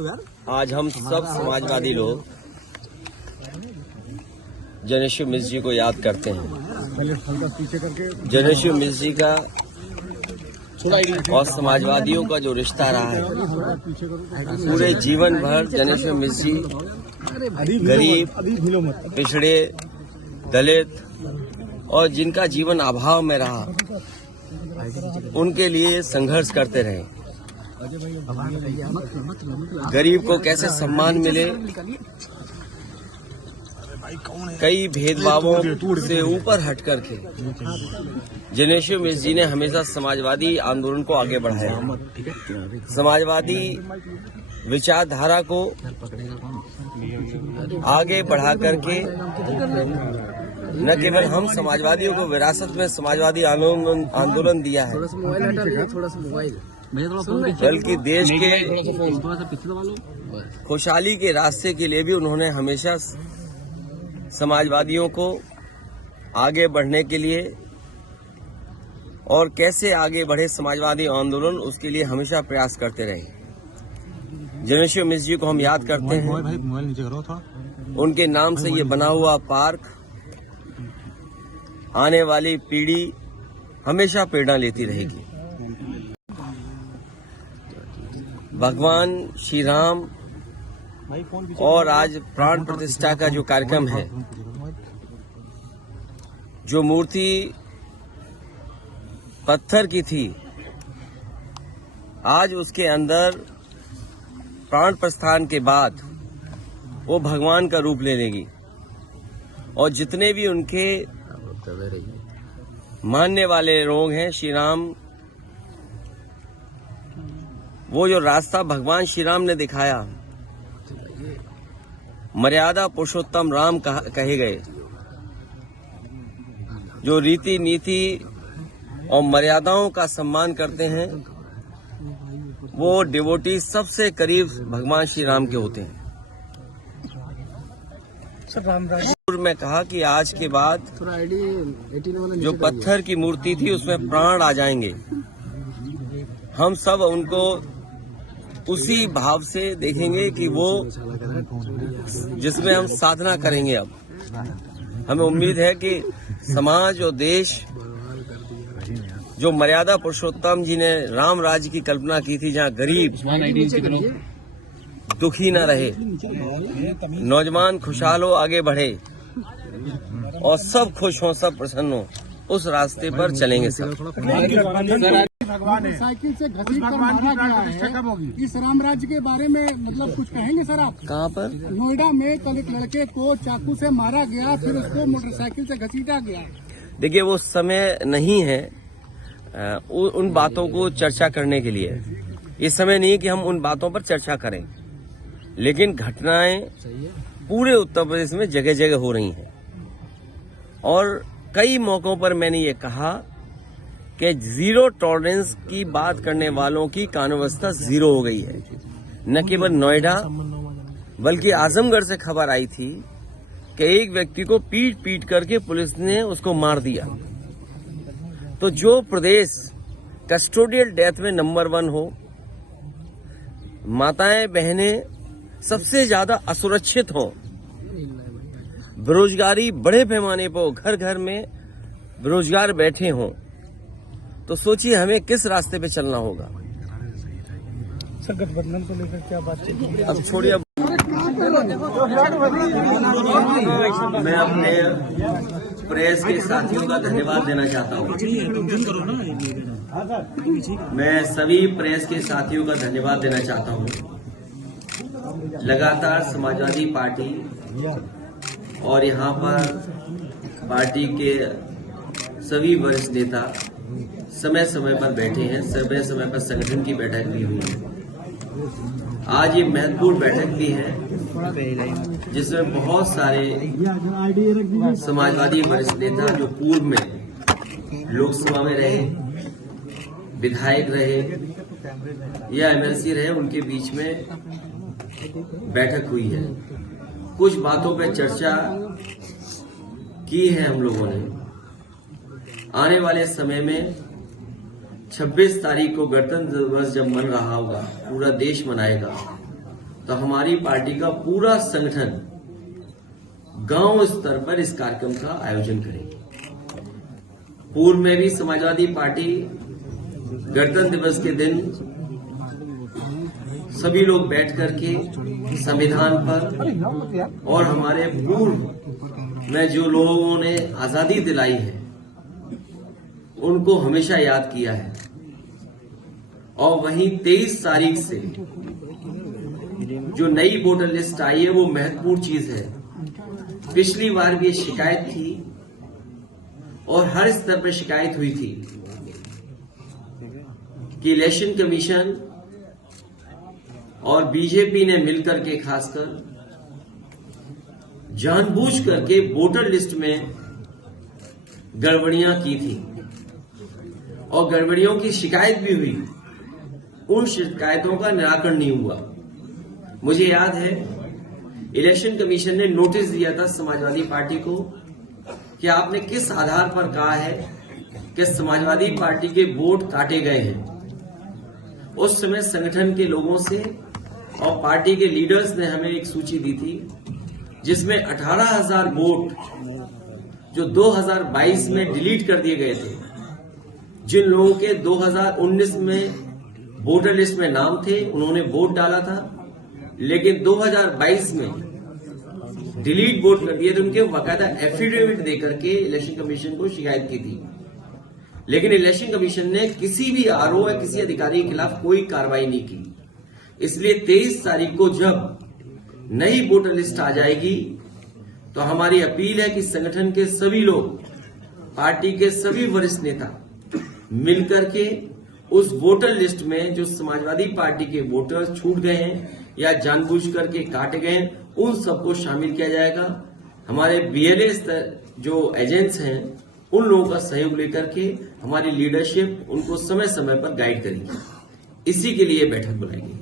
आज हम सब समाजवादी लोग जनेश्वर मिश्र जी को याद करते हैं। जनेश्वर मिश्र जी का और समाजवादियों का जो रिश्ता रहा है, पूरे जीवन भर जनेश्वर मिश्र जी गरीब, पिछड़े, दलित और जिनका जीवन अभाव में रहा, उनके लिए संघर्ष करते रहे। गरीब को कैसे सम्मान मिले, कई भेदभावों से ऊपर हट करके जनेश्वर मिश्र जी ने हमेशा समाजवादी आंदोलन को आगे बढ़ाया। समाजवादी विचारधारा को आगे बढ़ा करके न केवल हम समाजवादियों को विरासत में समाजवादी आंदोलन दिया है, बल्कि देश के खुशहाली के रास्ते के लिए भी उन्होंने हमेशा समाजवादियों को आगे बढ़ने के लिए और कैसे आगे बढ़े समाजवादी आंदोलन, उसके लिए हमेशा प्रयास करते रहे। जनेश्वर मिश्र जी को हम याद करते हैं। उनके नाम से ये बना हुआ पार्क आने वाली पीढ़ी हमेशा प्रेरणा लेती रहेगी। भगवान श्री राम और आज प्राण प्रतिष्ठा का जो कार्यक्रम है, जो मूर्ति पत्थर की थी, आज उसके अंदर प्राण प्रस्थान के बाद वो भगवान का रूप ले लेगी और जितने भी उनके मानने वाले लोग हैं, श्री राम, वो जो रास्ता भगवान श्री राम ने दिखाया, मर्यादा पुरुषोत्तम राम कहे गए, जो रीति नीति और मर्यादाओं का सम्मान करते हैं, वो डिवोटी सबसे करीब भगवान श्री राम के होते हैं। में कहा कि आज के बाद जो पत्थर की मूर्ति थी उसमें प्राण आ जाएंगे। हम सब उनको उसी भाव से देखेंगे कि वो जिसमें हम साधना करेंगे। अब हमें उम्मीद है कि समाज और देश, जो मर्यादा पुरुषोत्तम जी ने राम राज्य की कल्पना की थी, जहाँ गरीब दुखी न रहे, नौजवान खुशहाल हो, आगे बढ़े और सब खुश हो, सब प्रसन्न हो, उस रास्ते पर चलेंगे सब। साइकिल से घसीट कर मारा गया है, इस राम राज्य के बारे में मतलब कुछ कहेंगे सर आप? कहाँ पर? नोएडा में कल एक लड़के को चाकू से मारा गया, फिर उसको मोटरसाइकिल से घसीटा गया। देखिए, वो समय नहीं है उन बातों को चर्चा करने के लिए। ये समय नहीं है कि हम उन बातों पर चर्चा करें, लेकिन घटनाएं पूरे उत्तर प्रदेश में जगह जगह हो रही हैं और कई मौकों पर मैंने ये कहा कि जीरो टॉलरेंस की बात करने वालों की कानून व्यवस्था जीरो हो गई है। न केवल नोएडा बल्कि आजमगढ़ से खबर आई थी कि एक व्यक्ति को पीट पीट करके पुलिस ने उसको मार दिया। तो जो प्रदेश कस्टोडियल डेथ में नंबर 1 हो, माताएं बहनें सबसे ज्यादा असुरक्षित हो, बेरोजगारी बड़े पैमाने पर, घर घर में बेरोजगार बैठे हों, तो सोचिए हमें किस रास्ते पे चलना होगा। सर, गठबंधन को लेकर क्या बात है? अब छोड़िए, मैं अपने प्रेस के साथियों का धन्यवाद देना चाहता हूँ। मैं सभी प्रेस के साथियों का धन्यवाद देना चाहता हूँ। लगातार समाजवादी पार्टी और यहाँ पर पार्टी के सभी वरिष्ठ नेता समय समय पर बैठे हैं, समय समय पर संगठन की बैठक भी हुई है। आज ये महत्वपूर्ण बैठक भी है जिसमें बहुत सारे समाजवादी वरिष्ठ नेता जो पूर्व में लोकसभा में रहे, विधायक रहे या एमएलसी रहे, उनके बीच में बैठक हुई है। कुछ बातों पर चर्चा की है हम लोगों ने। आने वाले समय में 26 तारीख को गणतंत्र दिवस जब मन रहा होगा, पूरा देश मनाएगा, तो हमारी पार्टी का पूरा संगठन गांव स्तर पर इस कार्यक्रम का आयोजन करेगी। पूर्व में भी समाजवादी पार्टी गणतंत्र दिवस के दिन सभी लोग बैठ करके संविधान पर और हमारे पूर्व में जो लोगों ने आजादी दिलाई है उनको हमेशा याद किया है। और वहीं 23 तारीख से जो नई वोटर लिस्ट आई है वो महत्वपूर्ण चीज है। पिछली बार भी ये शिकायत थी और हर स्तर पर शिकायत हुई थी कि इलेक्शन कमीशन और बीजेपी ने मिलकर के खासकर जानबूझ करके वोटर लिस्ट में गड़बड़ियां की थी और गड़बड़ियों की शिकायत भी हुई। उन शिकायतों का निराकरण नहीं हुआ। मुझे याद है इलेक्शन कमीशन ने नोटिस दिया था समाजवादी पार्टी को कि आपने किस आधार पर कहा है कि समाजवादी पार्टी के वोट काटे गए हैं। उस समय संगठन के लोगों से और पार्टी के लीडर्स ने हमें एक सूची दी थी जिसमें 18,000 वोट जो 2022 में डिलीट कर दिए गए थे। जिन लोगों के 2019 में वोटर लिस्ट में नाम थे उन्होंने वोट डाला था, लेकिन 2022 में डिलीट वोट कर दिए थे। उनके बाकायदा एफिडेविट देकर के इलेक्शन कमीशन को शिकायत की थी, लेकिन इलेक्शन कमीशन ने किसी भी आरओ या किसी अधिकारी के खिलाफ कोई कार्रवाई नहीं की। इसलिए 23 तारीख को जब नई वोटर लिस्ट आ जाएगी तो हमारी अपील है कि संगठन के सभी लोग, पार्टी के सभी वरिष्ठ नेता मिलकर के उस वोटर लिस्ट में जो समाजवादी पार्टी के वोटर छूट गए हैं या जानबूझ करके काटे गए हैं उन सबको शामिल किया जाएगा। हमारे बीएलए जो एजेंट्स हैं उन लोगों का सहयोग लेकर के हमारी लीडरशिप उनको समय समय पर गाइड करेगी। इसी के लिए बैठक बुलाएगी।